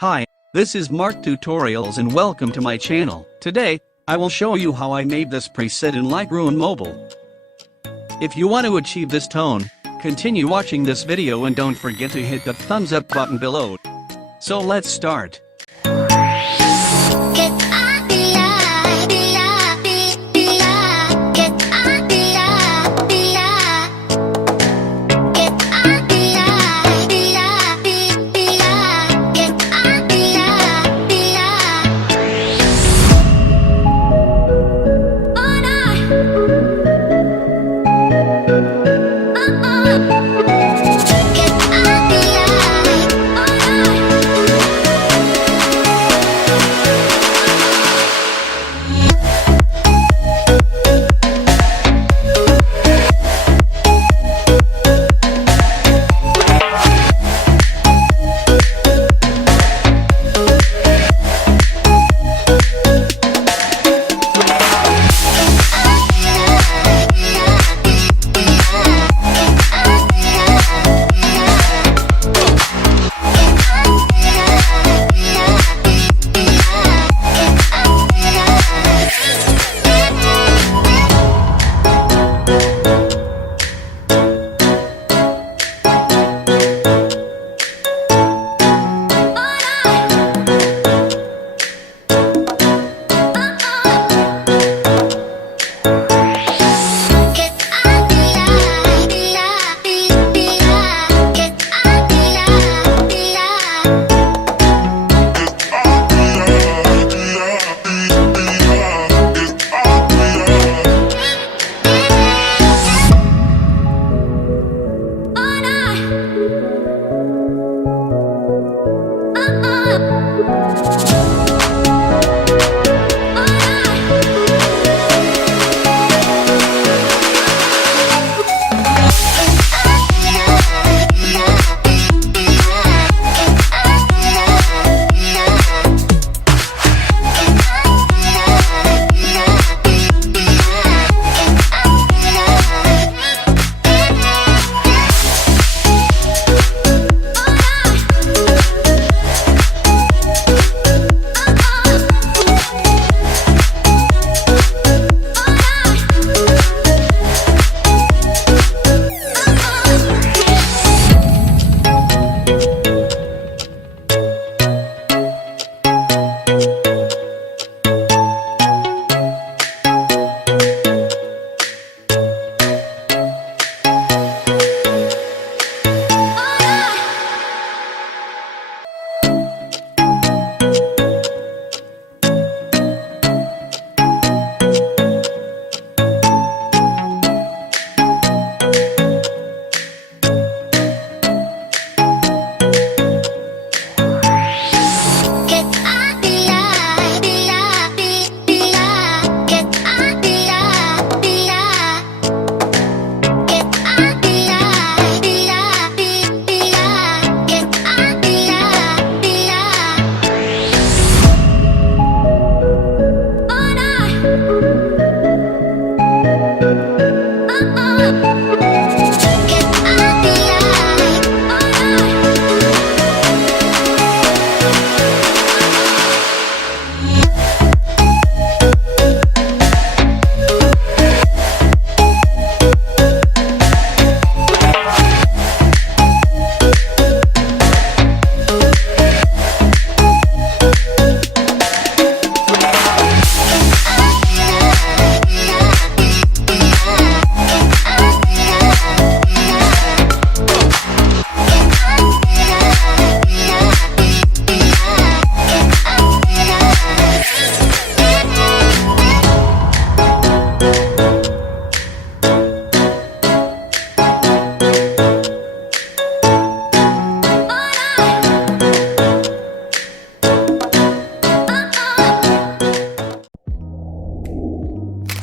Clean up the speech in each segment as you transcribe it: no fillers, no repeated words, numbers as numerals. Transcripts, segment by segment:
Hi, this is MarcTutorials and welcome to my channel. Today, I will show you how I made this preset in Lightroom Mobile. If you want to achieve this tone, continue watching this video and don't forget to hit the thumbs up button below. So let's start.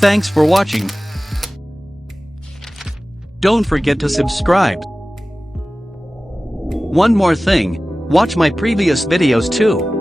Thanks for watching. Don't forget to subscribe. One more thing, watch my previous videos too.